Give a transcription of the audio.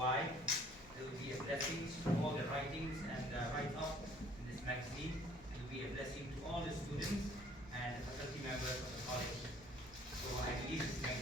why. It will be a blessing to all the writings and write-up in this magazine. It will be a blessing to all the students and the faculty members of the college. So I believe this magazine.